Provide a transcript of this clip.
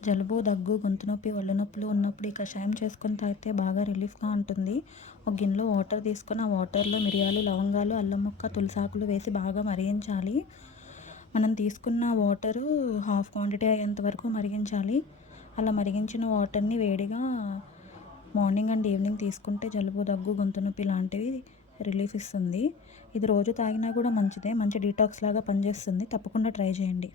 జలుబు, దగ్గు, గొంతు నొప్పి, ఒళ్ళు నొప్పులు ఉన్నప్పుడు ఈ కషాయం చేసుకొని తాగితే బాగా రిలీఫ్‌గా ఉంటుంది. ఒక గిన్నెలో వాటర్ తీసుకొని, ఆ వాటర్‌లో మిరియాలు, లవంగాలు, అల్లం ముక్క, తులసాకులు వేసి బాగా మరిగించాలి. మనం తీసుకున్న వాటరు హాఫ్ క్వాంటిటీ అయ్యేంత వరకు మరిగించాలి. అలా మరిగించిన వాటర్‌ని వేడిగా మార్నింగ్ అండ్ ఈవినింగ్ తీసుకుంటే జలుబు, దగ్గు, గొంతు నొప్పి ఇలాంటివి రిలీఫ్ ఇస్తుంది. ఇది రోజు తాగినా కూడా మంచిదే. మంచి డీటాక్స్ లాగా పనిచేస్తుంది. తప్పకుండా ట్రై చేయండి.